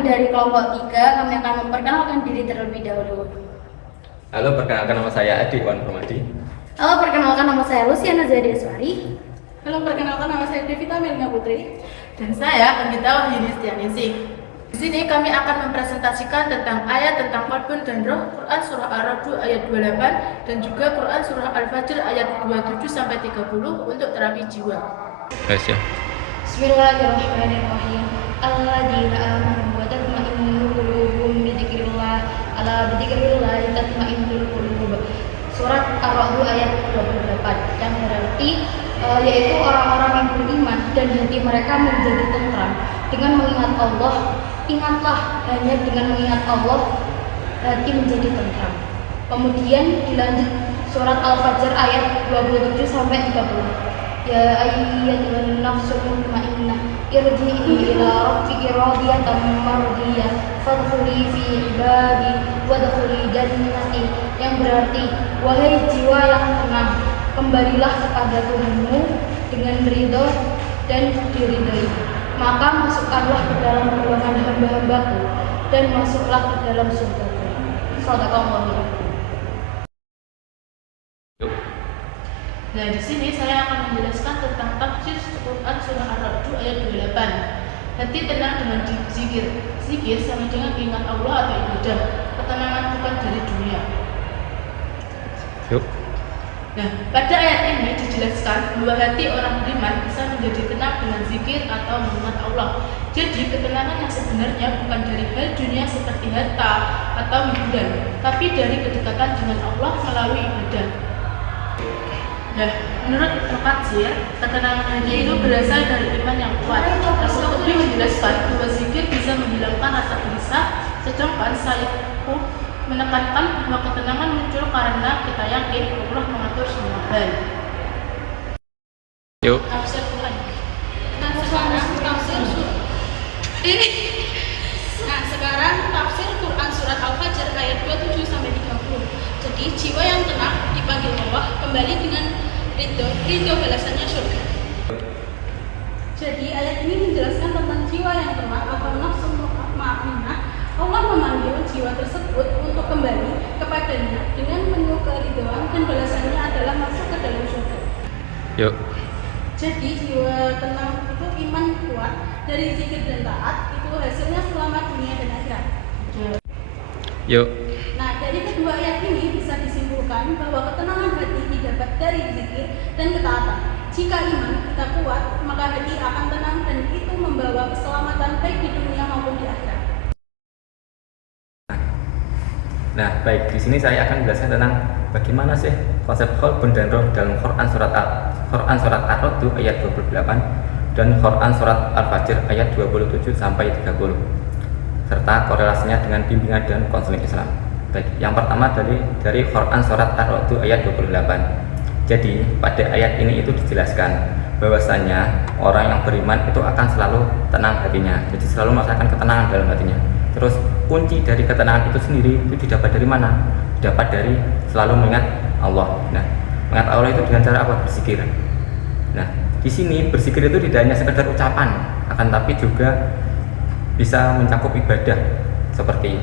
kami dari kelompok 3, kami akan memperkenalkan diri terlebih dahulu. Halo, perkenalkan nama saya Adi Wan Permadi. Halo, perkenalkan nama saya Luciana Zadiaswari. Halo, perkenalkan nama saya Devita Melina Putri. Dan saya Anggita Wahyuni Setianingsih. Di sini kami akan mempresentasikan tentang ayat tentang qalbun dan roh Quran Surah Ar-Ra'd ayat 28 dan juga Quran Surah Al-Fajr ayat 27-30 untuk terapi jiwa. Guys ya. Bismillahirrahmanirrahim. Alladzina amanu wa tatma'innu qulubuhum bi dzikrillah. Ala bi dzikrillah tatma'innul qulub. Surat Ar-Ra'd ayat 28 yang berarti yaitu orang-orang yang beriman dan hati mereka menjadi tentram dengan mengingat Allah. Ingatlah, hanya dengan mengingat Allah hati menjadi tentram. Kemudian dilanjut surat Al-Fajr ayat 27-30. Ya ayyatuhan nafsul mutmainnah irji'i ila rabbiki radiyatan mardiyah fadkhuli fi ibadi wadkhuli jannati, yang berarti wahai jiwa yang tenang, kembalilah kepada Tuhanmu dengan ridho dan diridhoi, maka masukkanlah ke dalam golongan hamba-hambaku dan masuklah ke dalam surgaku. Shadaqallahu. Nah, di sini saya akan menjelaskan tentang tafsir Quran Surah Ar-Ra'd ayat 28. Hati tenang dengan zikir. Zikir sama dengan ingat Allah atau ibadah. Ketenangan bukan dari dunia. Yuk. Nah, pada ayat ini dijelaskan bahwa hati orang beriman bisa menjadi tenang dengan zikir atau mengingat Allah. Jadi, ketenangan yang sebenarnya bukan dari hal dunia seperti harta atau hiburan, tapi dari kedekatan dengan Allah melalui ibadah. Nah, menurut Al-Katsir, ketenangan hati itu berasal dari iman yang kuat. Al-Qurtubi menjelaskan bahwa zikir bisa menghilangkan rasa gelisah, sedangkan Syaikh menekankan bahwa ketenangan muncul karena kita yakin Allah mengatur semua hal. Yuk. Tafsir Quran. Nah, sekarang tafsir ini. Nah, sekarang tafsir Quran surat Al-Fajr ayat 27-30. Jadi, jiwa yang tenang dipanggil Allah kembali dengan ridho balasannya surga. Jadi, ayat ini menjelaskan tentang jiwa yang tenang atau nafsu mutmainnah. Allah memanggil jiwa tersebut untuk kembali kepadanya dengan penuh keridhaan dan balasannya adalah masuk ke dalam surga. Yuk. Jadi jiwa tenang itu iman kuat dari zikir dan taat, itu hasilnya selamat dunia dan akhirat. Yuk. Nah, dari kedua ayat ini bisa disimpulkan bahwa ketenangan hati didapat dari zikir dan ketaatan. Jika iman kita kuat, maka hati akan tenang dan itu membawa keselamatan baik di dunia maupun di akhirat. Nah, baik, di sini saya akan menjelaskan tentang bagaimana sih konsep qalbun dan roh dalam Quran surat Ar-Ra'd ayat 28 dan Quran surat Al-Fajr ayat 27-30 serta korelasinya dengan bimbingan dan konseling Islam. Baik, yang pertama dari Quran surat Ar-Ra'd ayat 28. Jadi, pada ayat ini itu dijelaskan bahwasanya orang yang beriman itu akan selalu tenang hatinya. Jadi selalu merasakan ketenangan dalam hatinya. Terus kunci dari ketenangan itu sendiri itu didapat dari mana? Didapat dari selalu mengingat Allah. Nah, mengingat Allah itu dengan cara apa? Berzikir. Nah, di sini berzikir itu tidak hanya sekedar ucapan, akan tapi juga bisa mencakup ibadah seperti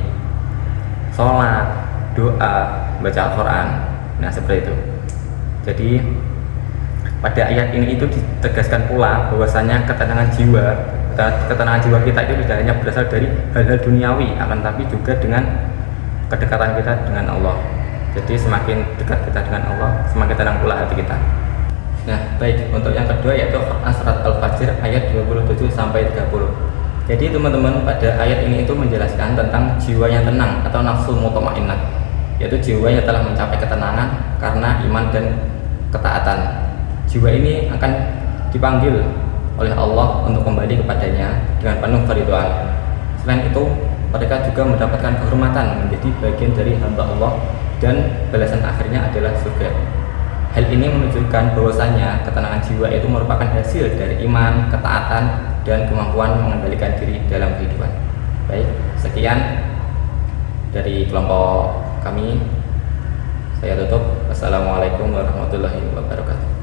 sholat, doa, baca Al-Quran. Nah, seperti itu. Jadi pada ayat ini itu ditegaskan pula bahwasanya ketenangan jiwa kita itu tidak hanya berasal dari hal-hal duniawi, akan tapi juga dengan kedekatan kita dengan Allah. Jadi semakin dekat kita dengan Allah, semakin tenang pula hati kita. Nah, baik, untuk yang kedua yaitu Quran surat Al-Fajr ayat 27-30. Jadi teman-teman, pada ayat ini itu menjelaskan tentang jiwa yang tenang atau nafsul mutmainnah, yaitu jiwa yang telah mencapai ketenangan karena iman dan ketaatan. Jiwa ini akan dipanggil oleh Allah untuk kembali kepadanya dengan penuh keridhaan. Selain itu, mereka juga mendapatkan kehormatan menjadi bagian dari hamba Allah dan balasan akhirnya adalah surga. Hal ini menunjukkan bahwasanya ketenangan jiwa itu merupakan hasil dari iman, ketaatan, dan kemampuan mengendalikan diri dalam kehidupan. Baik, sekian dari kelompok kami. Saya tutup. Wassalamualaikum warahmatullahi wabarakatuh.